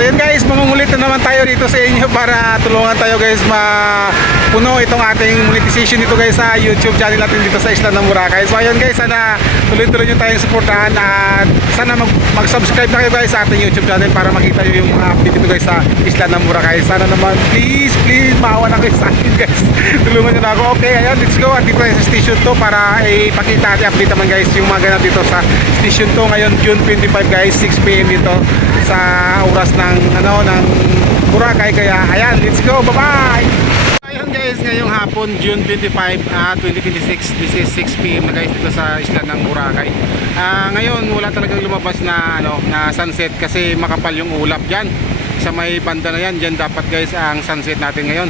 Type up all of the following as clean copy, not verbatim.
So yun guys, mangungulit na naman tayo dito sa inyo para tulungan tayo guys mapuno itong ating monetization dito guys sa YouTube channel natin dito sa Isla ng Boracay. So ayun guys, sana tuloy-tuloy nyo tayong supportahan at sana mag-subscribe na kayo guys sa ating YouTube channel para makita nyo yung mga update dito guys sa Isla ng Boracay. Sana naman please maawa na kayo sa akin guys. Tulungan nyo na ako. Okay, ayun, let's go. At dito tayo sa station 2 para ipakita at update naman guys yung mga ganap dito sa station 2 ngayon June 25 guys, 6 PM dito sa oras ng Boracay. Kaya ayan, let's go, bye bye. Ayun guys, ngayong hapon June 25 2026, this is 6 PM na guys dito sa isla ng Boracay. Ngayon wala talagang lumabas na na sunset kasi makapal yung ulap diyan sa may banda na yan. Diyan dapat guys ang sunset natin ngayon.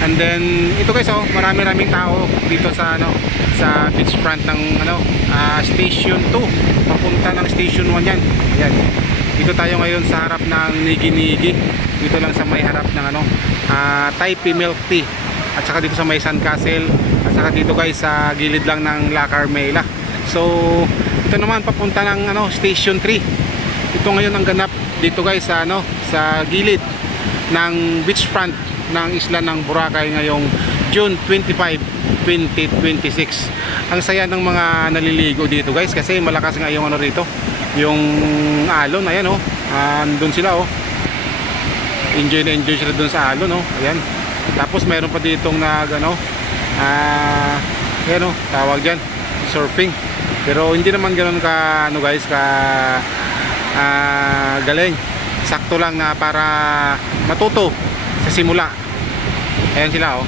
And then ito guys, maraming tao dito sa sa beachfront ng station 2 papunta ng station 1 yan. Ayan. Dito tayo ngayon sa harap ng Nigi-Nigi. Dito lang sa may harap ng Taipei Milk Tea. At saka dito sa may Sun Castle. At saka dito guys sa gilid lang ng La Carmela. So ito naman papunta ng Station 3. Ito ngayon ang ganap dito guys sa sa gilid ng beachfront ng isla ng Boracay ngayong June 25, 2026. Ang saya ng mga naliligo dito guys kasi malakas nga yung rito, yung alon. Ayan andun sila enjoy na enjoy sila dun sa alon ayan. Tapos meron pa ditong ayan tawag dyan surfing, pero hindi naman ganoon ka guys ka galing, sakto lang na para matuto sa simula. Ayan sila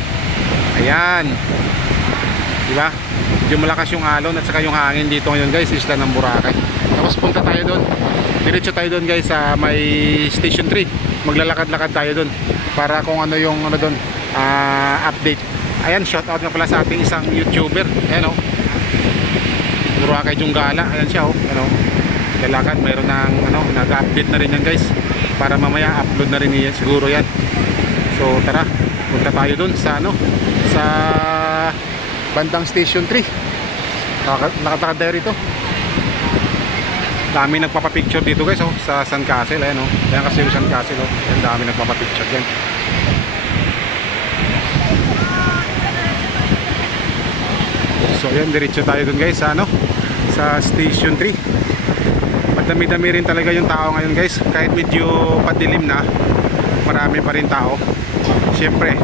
ayan, diba? Medyo malakas yung alon at saka yung hangin dito ngayon guys, isla ng Boracay. Tapos punta tayo doon, diretso tayo doon guys sa may station 3. Maglalakad-lakad tayo doon para kung ano yung doon update. Ayan, shout out nga pala sa ating isang YouTuber. Ayan Boracay Junggala. Ayan siya lalakad, mayroon ng nag-update na rin yan guys para mamaya upload na rin yan siguro yan. So tara, punta tayo doon sa sa bandang station 3. Nakatakad tayo rito. Dami nagpapapicture dito guys sa Sun Castle. Ayan ayan kasi yung Sun Castle ayan, dami nagpapapicture dyan. So ayan, diretso tayo dun guys sa sa station 3. Madami-dami rin talaga yung tao ngayon guys, kahit medyo padilim na, marami pa rin tao. Siyempre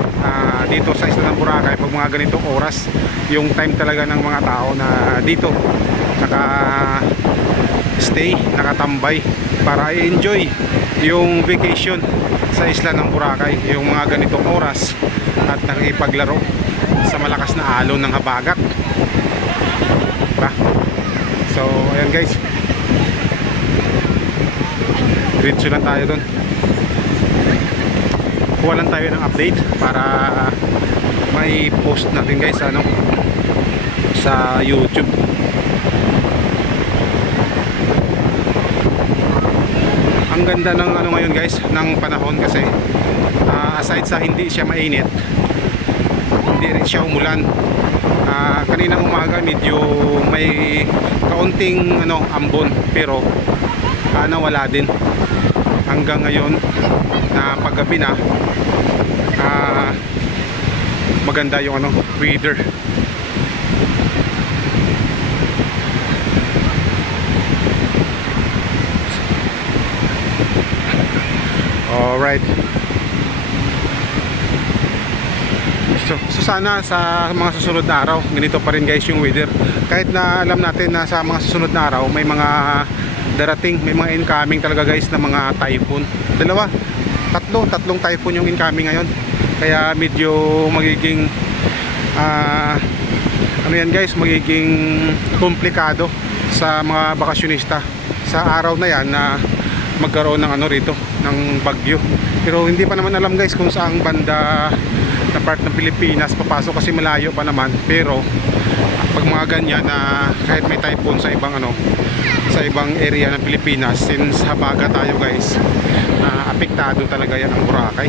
dito sa isla ng Boracay pag mga ganitong oras, yung time talaga ng mga tao na dito stay, nakatambay para i-enjoy yung vacation sa isla ng Boracay, yung mga ganitong oras, at nakikipaglaro sa malakas na alon ng habagat, diba? So ayan guys, diretso lang tayo dun, kuha lang tayo ng update para may post natin guys sa YouTube. Ang ganda ng ngayon guys, ng panahon kasi aside sa hindi siya mainit, hindi rin siya umulan. Kaninang umaga medyo may kaunting ambon, pero nawala din hanggang ngayon na paggabi na. Maganda yung weather. Alright. So sana sa mga susunod na araw, ganito pa rin guys yung weather. Kahit na alam natin na sa mga susunod na araw may mga darating, may mga incoming talaga guys na mga typhoon. Tatlong typhoon yung incoming ngayon. Kaya medyo magiging ano yan guys, magiging komplikado sa mga bakasyonista sa araw na yan na magkaroon ng ano rito, ng bagyo. Pero hindi pa naman alam guys kung saang banda na part ng Pilipinas papasok kasi malayo pa naman. Pero pag mga ganyan na kahit may typhoon sa ibang ano, sa ibang area ng Pilipinas, since habaga tayo guys, apektado talaga yan ang Boracay.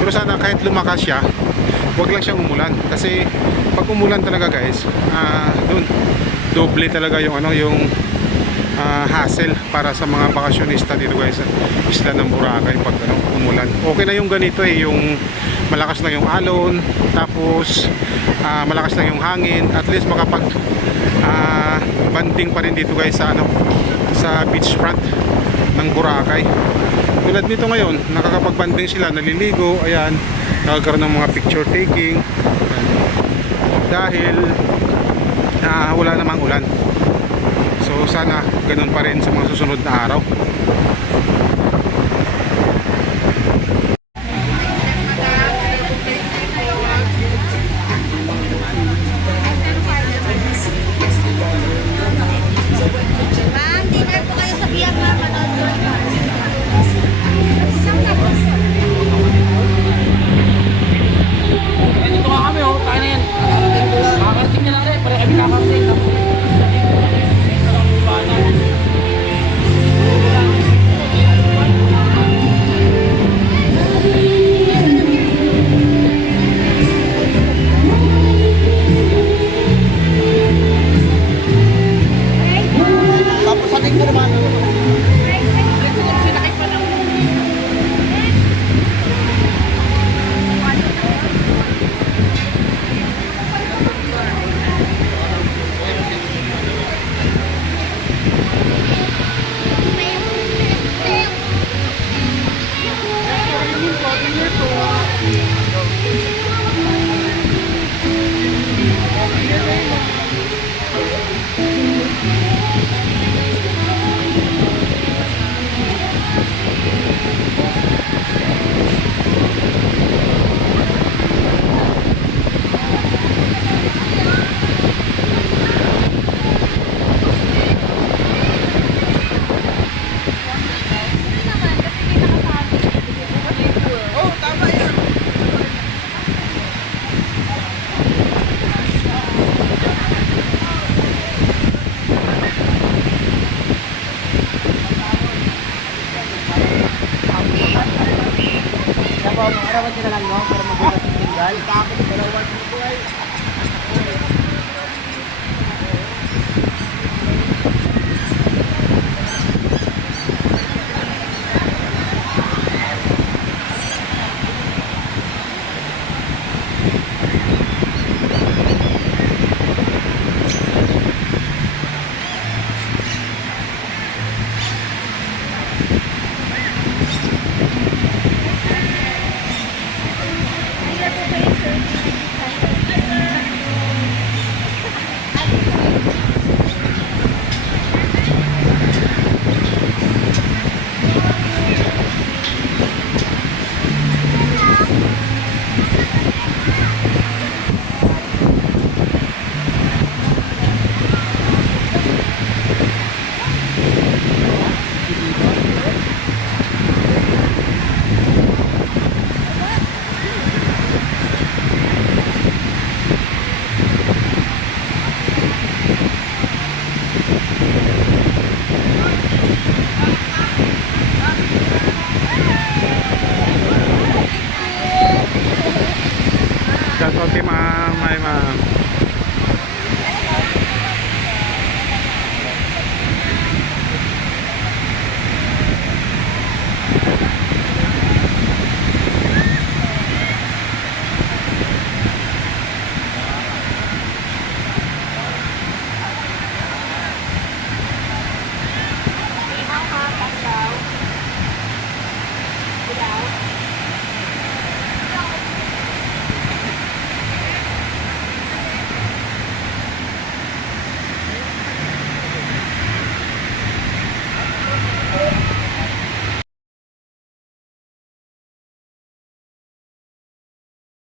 Pero sana kahit lumakas siya, wag lang siyang umulan kasi pag umulan talaga guys, dun doble talaga yung ano, yung hassle para sa mga bakasyonista dito guys sa isla ng Boracay pag ano, umulan. Okay na yung ganito yung malakas na yung alon, tapos malakas na yung hangin, at least makapag banding pa rin dito guys sa ano, sa beachfront ng Boracay. Tulad nito ngayon, nakakapag-banding sila, naliligo, ayan, nakakaroon ng mga picture taking dahil wala namang ulan. So sana ganun pa rin sa mga susunod na araw. Ma'am, dinner po kayo sa biyak na manood. Dito nga kami, oh. Kaya na yan. Kakarating niya lang rin. Pare kami kakarating. Tapos sa ating naman. Arawan nila lang, no? Para magulat yung tinggal.